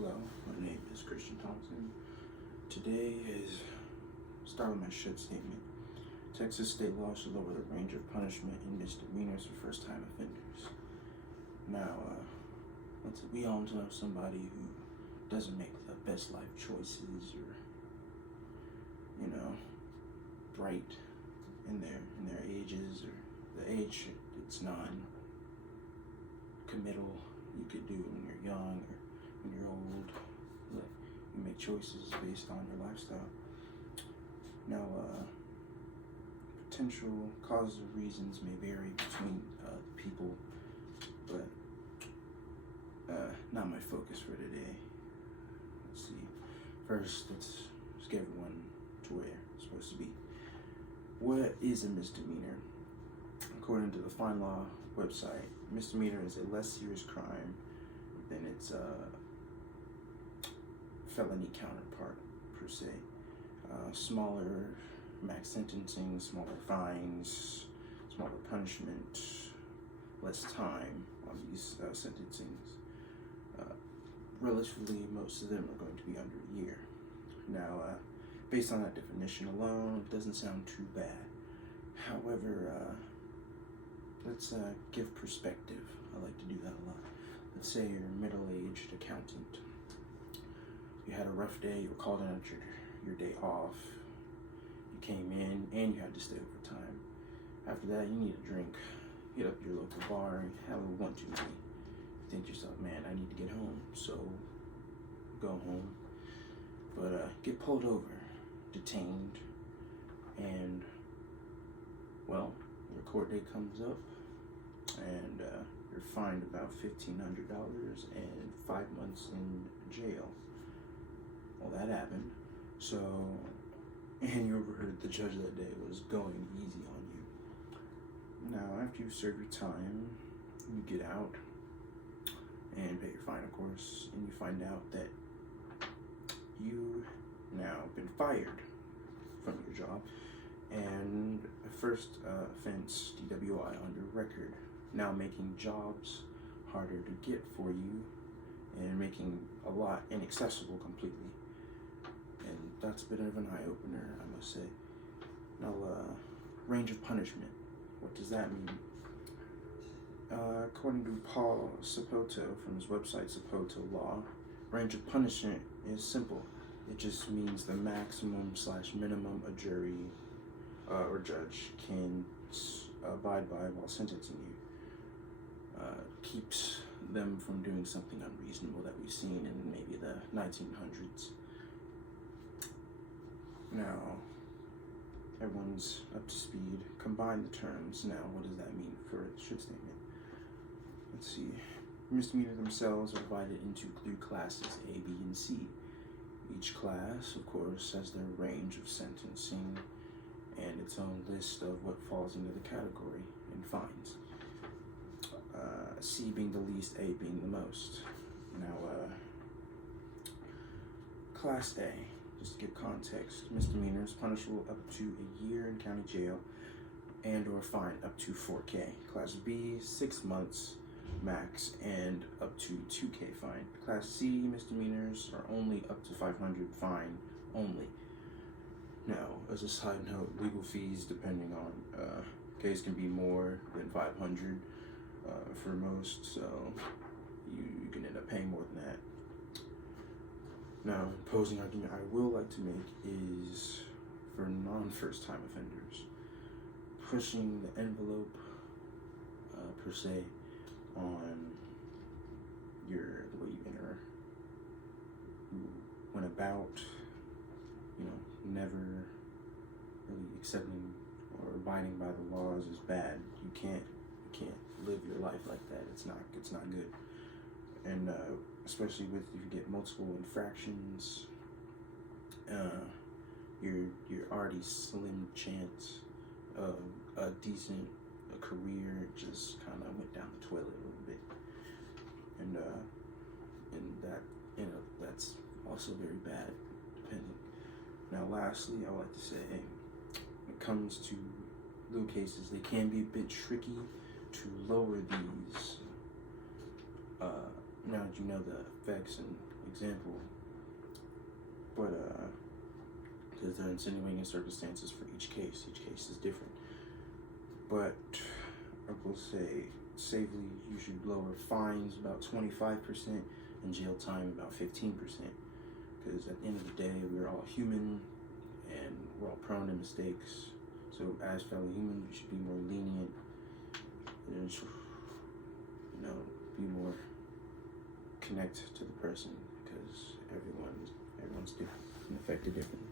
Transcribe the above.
Hello, my name is Christian Thompson. Today is start with my should statement. Texas state law should lower the range of punishment in misdemeanors for first-time offenders. Now, we all know somebody who doesn't make the best life choices, or bright in their ages, or the age it's non-committal. You could do it when you're young or when you're old. Like, you make choices based on your lifestyle. Now, potential causes or reasons may vary between people, but not my focus for today. Let's see. First, let's get everyone to where it's supposed to be. What is a misdemeanor? According to the Fine Law website, misdemeanor is a less serious crime than its felony counterpart, per se. Smaller max sentencing, smaller fines, smaller punishment, less time on these sentencings. Relatively, most of them are going to be under a year. Now, based on that definition alone, it doesn't sound too bad. However, let's give perspective. I like to do that a lot. Let's say you're a middle-aged accountant. You had a rough day, you were called in on your day off. You came in and you had to stay overtime. After that, you need a drink. Hit up your local bar and have a 1-2 many. You think to yourself, man, I need to get home. So, go home. But get pulled over, detained, and, well, your court date comes up, and you're fined about $1,500 and 5 months in jail. Well, that happened. So, and you overheard the judge that day was going easy on you. Now, after you serve your time, you get out and pay your fine, of course, and you find out that you now been fired from your job, and first offense DWI on your record, now making jobs harder to get for you and making a lot inaccessible completely. And that's a bit of an eye-opener, I must say. Now, range of punishment. What does that mean? According to Paul Sapoto from his website, Sapoto Law, range of punishment is simple. It just means the maximum/minimum a jury or judge can abide by while sentencing you. Keeps them from doing something unreasonable that we've seen in maybe the 1900s. Now, everyone's up to speed. Combine the terms. Now, what does that mean for a should statement? Let's see. Misdemeanors themselves are divided into 3 classes, A, B, and C. Each class, of course, has their range of sentencing and its own list of what falls into the category and fines. C being the least, A being the most. Now, Class A, just to give context, misdemeanors punishable up to a year in county jail and or fine up to $4K. Class B, 6 months max and up to $2K fine. Class C misdemeanors are only up to $500 fine only. Now, as a side note, legal fees, depending on case, can be more than $500 for most, so you can end up paying more than that. Now, opposing argument I will like to make is for non-first time offenders, pushing the envelope per se on the way you went about, never really accepting or abiding by the laws is bad. You can't live your life like that. It's not good. And especially if you get multiple infractions, you're already slim chance of a decent career just kind of went down the toilet a little bit. And that that's also very bad, depending. Now, lastly, I would like to say, when it comes to little cases, they can be a bit tricky to lower these. Now that you know the effects and example, but because there are insinuating circumstances for each case. Each case is different. But I will say, Savely usually lower fines about 25% and jail time about 15%. Because at the end of the day, we're all human and we're all prone to mistakes. So as fellow humans, we should be more lenient and, be more connect to the person, because everyone's different and affected differently.